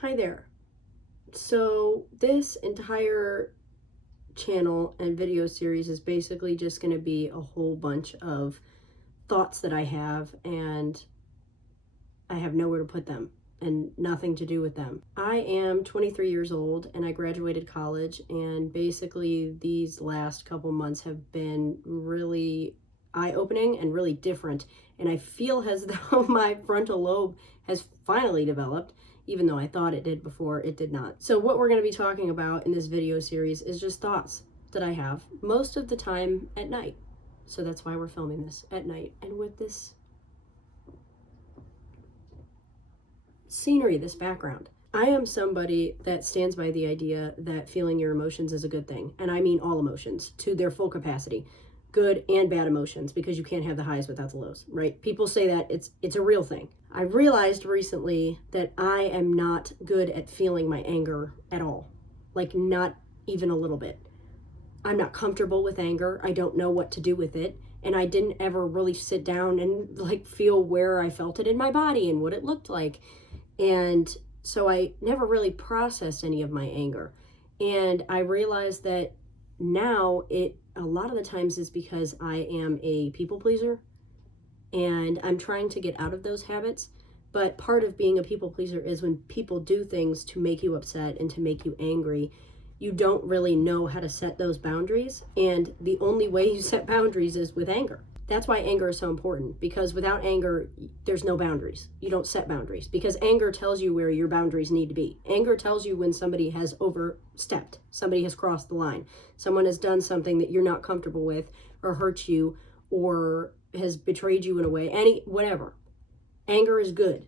Hi there. So this entire channel and video series is basically just going to be a whole bunch of thoughts that I have, and I have nowhere to put them and nothing to do with them. I am 23 years old and I graduated college, and basically these last couple months have been really eye-opening and really different, and I feel as though my frontal lobe has finally developed, even though I thought it did before. It did not. So what we're going to be talking about in this video series is just thoughts that I have most of the time at night. So that's why we're filming this at night, and with this scenery, this background. I am somebody that stands by the idea that feeling your emotions is a good thing. And I mean all emotions to their full capacity, good and bad emotions, because you can't have the highs without the lows, right? People say that it's a real thing. I realized recently that I am not good at feeling my anger at all. Like, not even a little bit. I'm not comfortable with anger. I don't know what to do with it. And I didn't ever really sit down and feel where I felt it in my body and what it looked like. And so I never really processed any of my anger. And I realized that now a lot of the times is because I am a people pleaser, and I'm trying to get out of those habits. But part of being a people pleaser is when people do things to make you upset and to make you angry, you don't really know how to set those boundaries. And the only way you set boundaries is with anger. That's why anger is so important, because without anger, there's no boundaries. You don't set boundaries, because anger tells you where your boundaries need to be. Anger tells you when somebody has overstepped, somebody has crossed the line, someone has done something that you're not comfortable with, or hurt you, or has betrayed you in a way, whatever. Anger is good.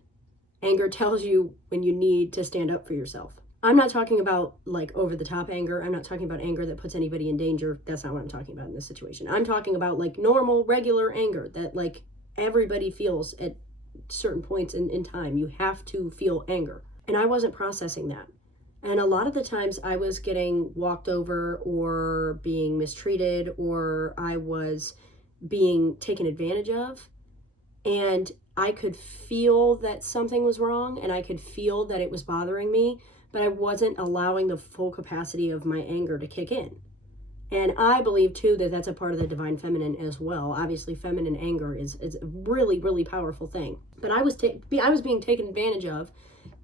Anger tells you when you need to stand up for yourself. I'm not talking about over the top anger. I'm not talking about anger that puts anybody in danger. That's not what I'm talking about in this situation. I'm talking about normal, regular anger that everybody feels at certain points in time. You have to feel anger. And I wasn't processing that. And a lot of the times I was getting walked over or being mistreated, or I was being taken advantage of. And I could feel that something was wrong, and I could feel that it was bothering me, but I wasn't allowing the full capacity of my anger to kick in. And I believe too that that's a part of the divine feminine as well. Obviously, feminine anger is a really, really powerful thing. But I was being taken advantage of,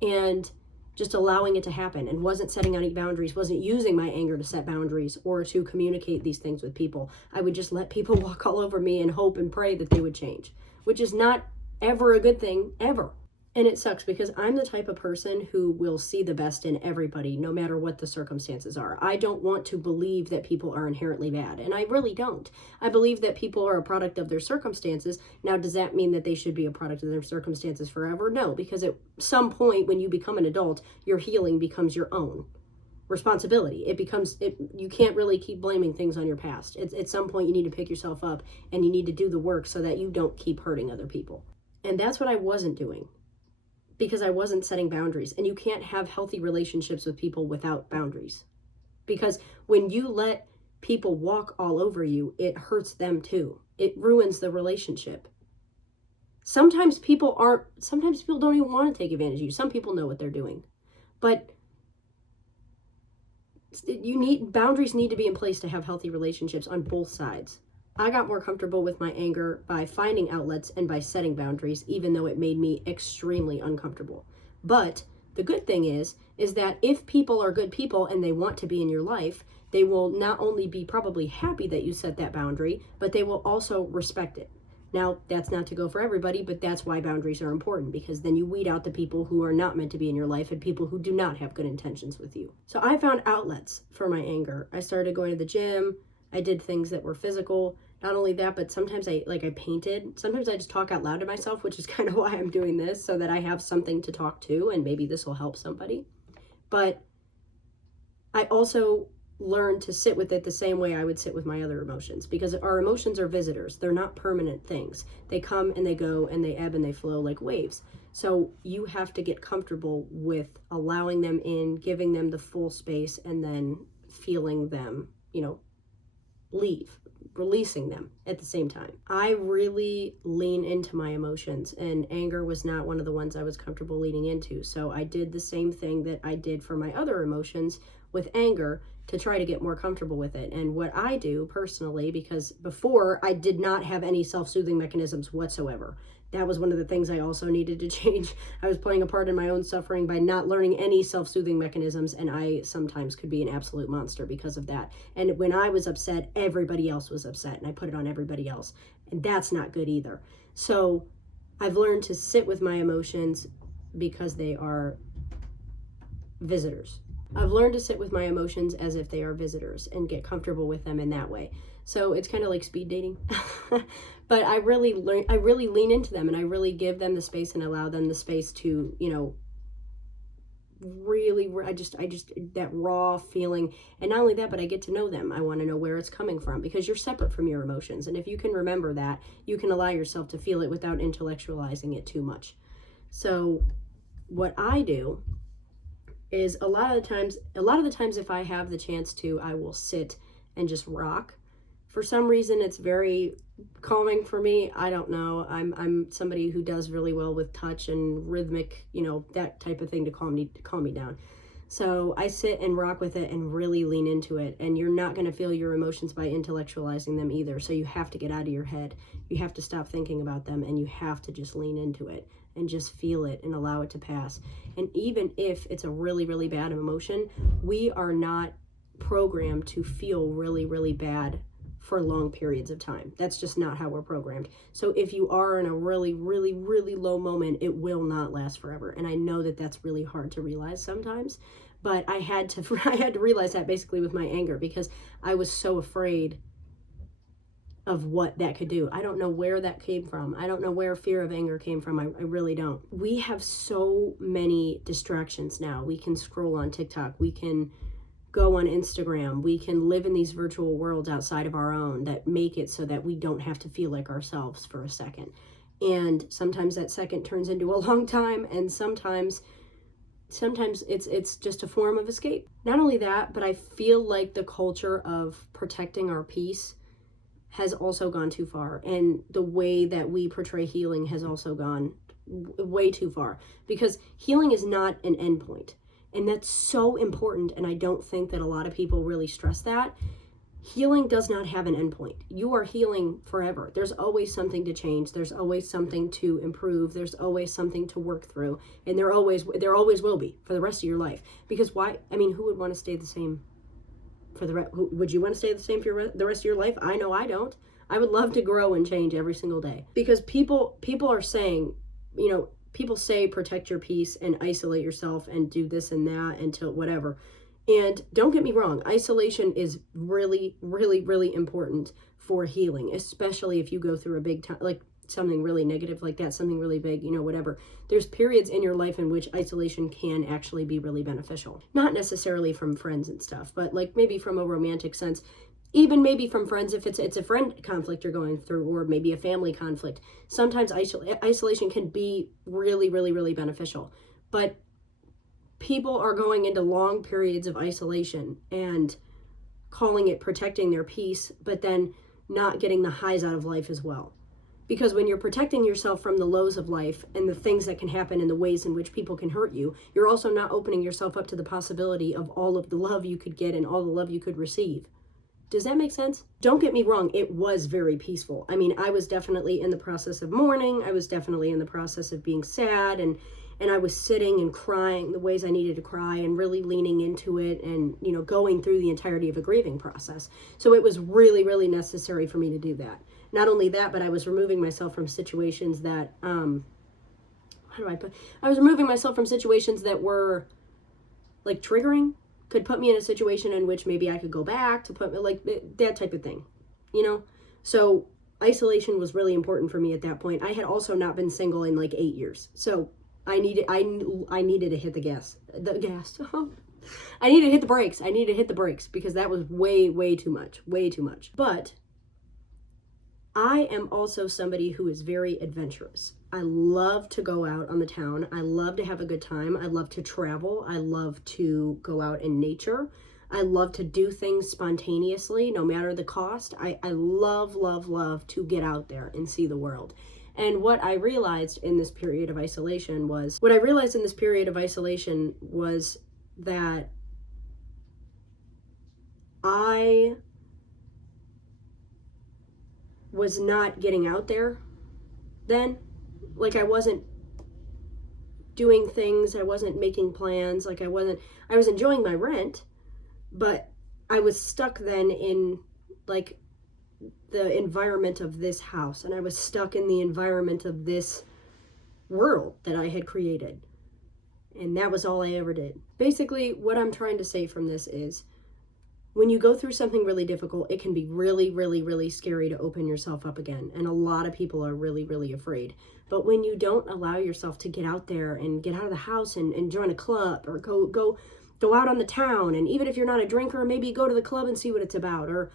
and just allowing it to happen, and wasn't setting any boundaries, wasn't using my anger to set boundaries or to communicate these things with people. I would just let people walk all over me and hope and pray that they would change, which is not ever a good thing, ever. And it sucks, because I'm the type of person who will see the best in everybody, no matter what the circumstances are. I don't want to believe that people are inherently bad, and I really don't. I believe that people are a product of their circumstances. Now, does that mean that they should be a product of their circumstances forever? No, because at some point when you become an adult, your healing becomes your own responsibility. You can't really keep blaming things on your past. At some point you need to pick yourself up, and you need to do the work so that you don't keep hurting other people. And that's what I wasn't doing, because I wasn't setting boundaries. And you can't have healthy relationships with people without boundaries. Because when you let people walk all over you, it hurts them too. It ruins the relationship. Sometimes people don't even want to take advantage of you. Some people know what they're doing. But boundaries need to be in place to have healthy relationships on both sides. I got more comfortable with my anger by finding outlets and by setting boundaries, even though it made me extremely uncomfortable. But the good thing is that if people are good people and they want to be in your life, they will not only be probably happy that you set that boundary, but they will also respect it. Now, that's not to go for everybody, but that's why boundaries are important, because then you weed out the people who are not meant to be in your life and people who do not have good intentions with you. So I found outlets for my anger. I started going to the gym. I did things that were physical. Not only that, but sometimes I painted. Sometimes I just talk out loud to myself, which is kind of why I'm doing this, so that I have something to talk to, and maybe this will help somebody. But I also learned to sit with it the same way I would sit with my other emotions, because our emotions are visitors. They're not permanent things. They come and they go, and they ebb and they flow like waves. So you have to get comfortable with allowing them in, giving them the full space, and then feeling them, leave, releasing them at the same time. I really lean into my emotions, and anger was not one of the ones I was comfortable leaning into. So I did the same thing that I did for my other emotions with anger to try to get more comfortable with it. And what I do personally, because before I did not have any self-soothing mechanisms whatsoever. That was one of the things I also needed to change. I was playing a part in my own suffering by not learning any self-soothing mechanisms, and I sometimes could be an absolute monster because of that. And when I was upset, everybody else was upset, and I put it on everybody else. And that's not good either. So I've learned to sit with my emotions because they are visitors. I've learned to sit with my emotions as if they are visitors and get comfortable with them in that way. So it's kind of like speed dating. But I really lean into them, and I really give them the space and allow them the space to, really, I just that raw feeling. And not only that, but I get to know them. I want to know where it's coming from, because you're separate from your emotions. And if you can remember that, you can allow yourself to feel it without intellectualizing it too much. So what I do is a lot of the times if I have the chance to, I will sit and just rock. For some reason, it's very calming for me. I don't know. I'm somebody who does really well with touch and rhythmic, that type of thing to calm me down. So I sit and rock with it and really lean into it. And you're not going to feel your emotions by intellectualizing them either. So you have to get out of your head. You have to stop thinking about them, and you have to just lean into it and just feel it and allow it to pass. And even if it's a really, really bad emotion, we are not programmed to feel really, really bad for long periods of time. That's just not how we're programmed. So if you are in a really, really, really low moment, it will not last forever. And I know that that's really hard to realize sometimes, but I had to realize that basically with my anger, because I was so afraid of what that could do. I don't know where that came from. I don't know where fear of anger came from. I really don't. We have so many distractions now. We can scroll on TikTok. We can go on Instagram. We can live in these virtual worlds outside of our own that make it so that we don't have to feel like ourselves for a second. And sometimes that second turns into a long time, and sometimes it's just a form of escape. Not only that, but I feel like the culture of protecting our peace has also gone too far, and the way that we portray healing has also gone way too far, because healing is not an endpoint. And that's so important, and I don't think that a lot of people really stress that. Healing does not have an endpoint. You are healing forever. There's always something to change. There's always something to improve. There's always something to work through. And there always will be for the rest of your life. Because why? I mean, who would want to stay the same for the rest? Would you want to stay the same for the rest of your life? I know I don't. I would love to grow and change every single day. Because people are saying, people say protect your peace and isolate yourself and do this and that until whatever. And don't get me wrong, isolation is really, really, really important for healing, especially if you go through a big time, like something really negative like that, something really big, whatever. There's periods in your life in which isolation can actually be really beneficial. Not necessarily from friends and stuff, but like maybe from a romantic sense. Even maybe from friends, if it's a friend conflict you're going through, or maybe a family conflict. Sometimes isolation can be really, really, really beneficial. But people are going into long periods of isolation and calling it protecting their peace, but then not getting the highs out of life as well. Because when you're protecting yourself from the lows of life and the things that can happen and the ways in which people can hurt you, you're also not opening yourself up to the possibility of all of the love you could get and all the love you could receive. Does that make sense? Don't get me wrong, it was very peaceful. I mean, I was definitely in the process of mourning. I was definitely in the process of being sad, and I was sitting and crying the ways I needed to cry and really leaning into it and, going through the entirety of a grieving process. So it was really, really necessary for me to do that. Not only that, but I was removing myself from situations that, I was removing myself from situations that were like triggering. Could put me in a situation in which maybe I could go back to put me like that type of thing, So isolation was really important for me at that point. I had also not been single in like 8 years. So I needed to hit the gas. I needed to hit the brakes. I needed to hit the brakes because that was way, way too much. But I am also somebody who is very adventurous. I love to go out on the town. I love to have a good time. I love to travel. I love to go out in nature. I love to do things spontaneously, no matter the cost. I love, love, love to get out there and see the world. And what I realized in this period of isolation was that I was not getting out there then. Like, I wasn't doing things, I wasn't making plans, like I was enjoying my rent, but I was stuck then in like the environment of this house, and I was stuck in the environment of this world that I had created. And that was all I ever did. Basically, what I'm trying to say from this is, when you go through something really difficult, it can be really, really, really scary to open yourself up again. And a lot of people are really, really afraid. But when you don't allow yourself to get out there and get out of the house and join a club, or go out on the town, and even if you're not a drinker, maybe go to the club and see what it's about, or,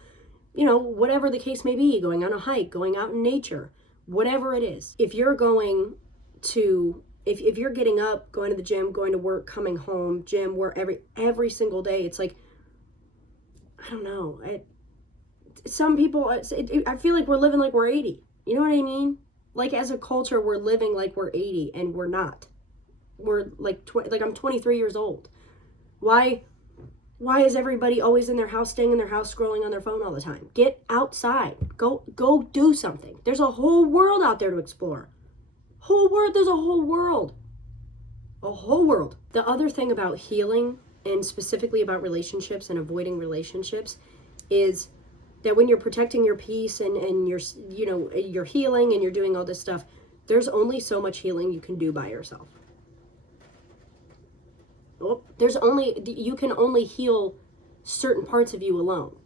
you know, whatever the case may be, going on a hike, going out in nature, whatever it is. If you're going to, if you're getting up, going to the gym, going to work, coming home, gym, where every single day, it's like, I don't know. Some people, I feel like we're living like we're 80. You know what I mean? Like, as a culture, we're living like we're 80, and we're not. We're like, I'm 23 years old. Why is everybody always in their house, staying in their house, scrolling on their phone all the time? Get outside. Go do something. There's a whole world out there to explore. There's a whole world. A whole world. The other thing about healing, and specifically about relationships and avoiding relationships, is that when you're protecting your peace and you're healing and you're doing all this stuff, there's only so much healing you can do by yourself. You can only heal certain parts of you alone.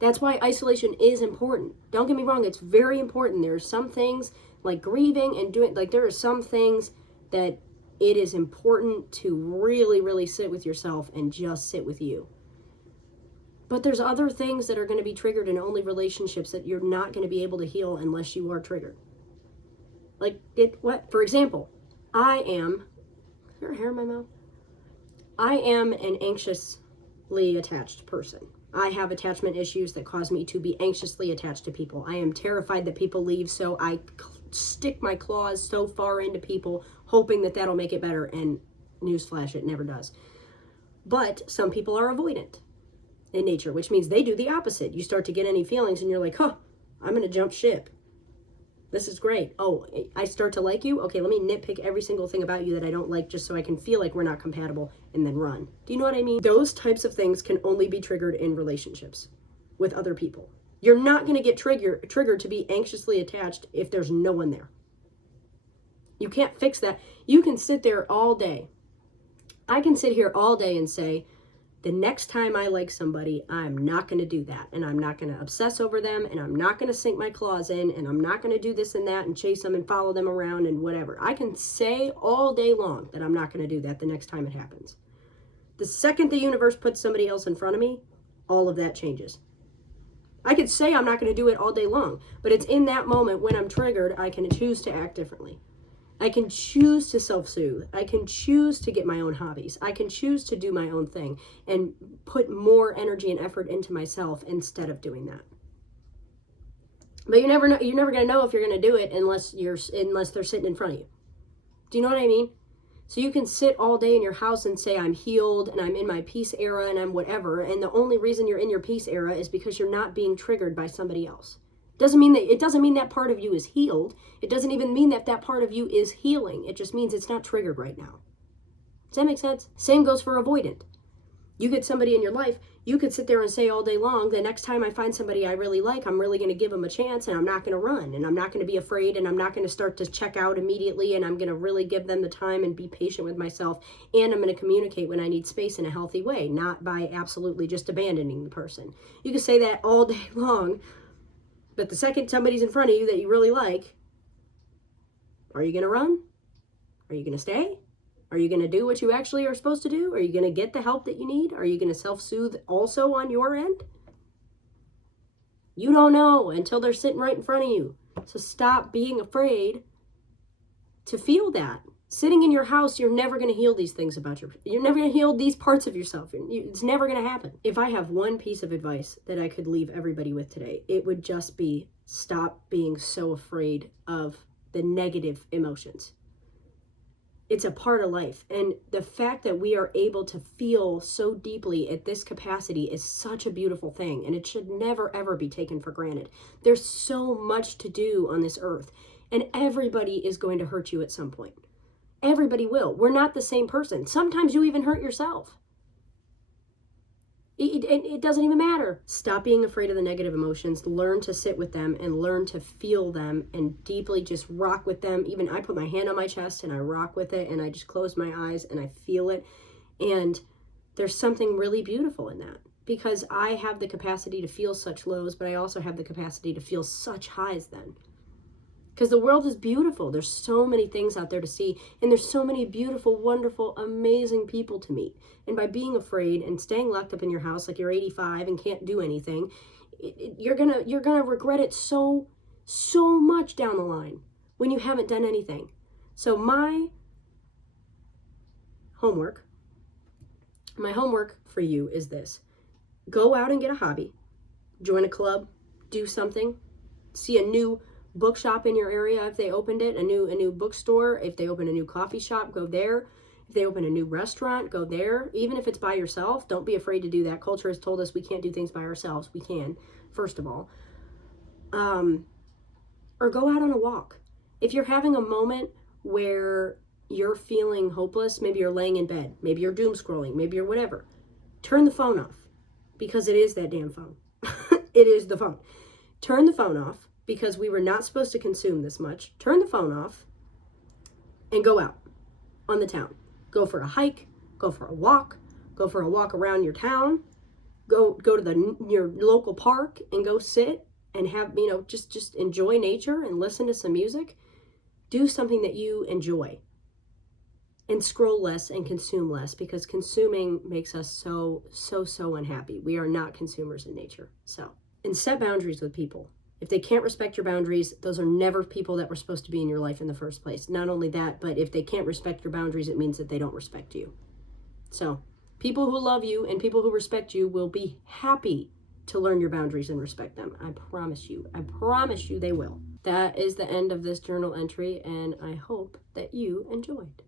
That's why isolation is important. Don't get me wrong, it's very important. There are some things like grieving and doing, like, there are some things that it is important to really, really sit with yourself and just sit with you. But there's other things that are going to be triggered in only relationships that you're not going to be able to heal unless you are triggered. For example, is there a hair in my mouth? I am an anxiously attached person. I have attachment issues that cause me to be anxiously attached to people. I am terrified that people leave, so I stick my claws so far into people, hoping that that'll make it better, and newsflash, it never does. But some people are avoidant in nature, which means they do the opposite. You start to get any feelings and you're like, I'm going to jump ship. This is great. Oh, I start to like you? Okay, let me nitpick every single thing about you that I don't like, just so I can feel like we're not compatible, and then run. Do you know what I mean? Those types of things can only be triggered in relationships with other people. You're not going to get triggered to be anxiously attached if there's no one there. You can't fix that. You can sit there all day. I can sit here all day and say, the next time I like somebody, I'm not going to do that. And I'm not going to obsess over them. And I'm not going to sink my claws in. And I'm not going to do this and that and chase them and follow them around and whatever. I can say all day long that I'm not going to do that the next time it happens. The second the universe puts somebody else in front of me, all of that changes. I could say I'm not going to do it all day long, but it's in that moment when I'm triggered, I can choose to act differently. I can choose to self-soothe. I can choose to get my own hobbies. I can choose to do my own thing and put more energy and effort into myself instead of doing that. But you never know. You're never going to know if you're going to do it unless they're sitting in front of you. Do you know what I mean? So you can sit all day in your house and say, I'm healed and I'm in my peace era and I'm whatever. And the only reason you're in your peace era is because you're not being triggered by somebody else. It doesn't mean that part of you is healed. It doesn't even mean that part of you is healing. It just means it's not triggered right now. Does that make sense? Same goes for avoidant. You get somebody in your life, you could sit there and say all day long, the next time I find somebody I really like, I'm really going to give them a chance, and I'm not going to run, and I'm not going to be afraid, and I'm not going to start to check out immediately, and I'm going to really give them the time and be patient with myself, and I'm going to communicate when I need space in a healthy way, not by absolutely just abandoning the person. You can say that all day long, but the second somebody's in front of you that you really like, are you going to run? Are you going to stay? Are you going to do what you actually are supposed to do? Are you going to get the help that you need? Are you going to self-soothe also on your end? You don't know until they're sitting right in front of you. So stop being afraid to feel that. Sitting in your house, you're never going to heal these things about you're never going to heal these parts of yourself. It's never going to happen. If I have one piece of advice that I could leave everybody with today, it would just be stop being so afraid of the negative emotions. It's a part of life. And the fact that we are able to feel so deeply at this capacity is such a beautiful thing. And it should never, ever be taken for granted. There's so much to do on this earth. And everybody is going to hurt you at some point. Everybody will. We're not the same person. Sometimes you even hurt yourself. It doesn't even matter. Stop being afraid of the negative emotions. Learn to sit with them and learn to feel them and deeply just rock with them. Even I put my hand on my chest and I rock with it and I just close my eyes and I feel it. And there's something really beautiful in that, because I have the capacity to feel such lows, but I also have the capacity to feel such highs then. Because the world is beautiful. There's so many things out there to see. And there's so many beautiful, wonderful, amazing people to meet. And by being afraid and staying locked up in your house like you're 85 and can't do anything, you're gonna regret it so much down the line when you haven't done anything. So my homework for you is this. Go out and get a hobby. Join a club. Do something. See a new bookshop in your area if they opened it, a new bookstore. If they open a new coffee shop, go there. If they open a new restaurant, go there. Even if it's by yourself, don't be afraid to do that. Culture has told us we can't do things by ourselves. We can, first of all. Or go out on a walk. If you're having a moment where you're feeling hopeless, maybe you're laying in bed, maybe you're doom scrolling, maybe you're whatever, turn the phone off, because it is that damn phone. It is the phone. Turn the phone off, because we were not supposed to consume this much. Turn the phone off and go out on the town. Go for a hike, go for a walk around your town, go to your local park and go sit and have, just enjoy nature and listen to some music. Do something that you enjoy and scroll less and consume less, because consuming makes us so unhappy. We are not consumers in nature. And set boundaries with people. If they can't respect your boundaries, those are never people that were supposed to be in your life in the first place. Not only that, but if they can't respect your boundaries, it means that they don't respect you. So people who love you and people who respect you will be happy to learn your boundaries and respect them. I promise you. I promise you they will. That is the end of this journal entry, and I hope that you enjoyed.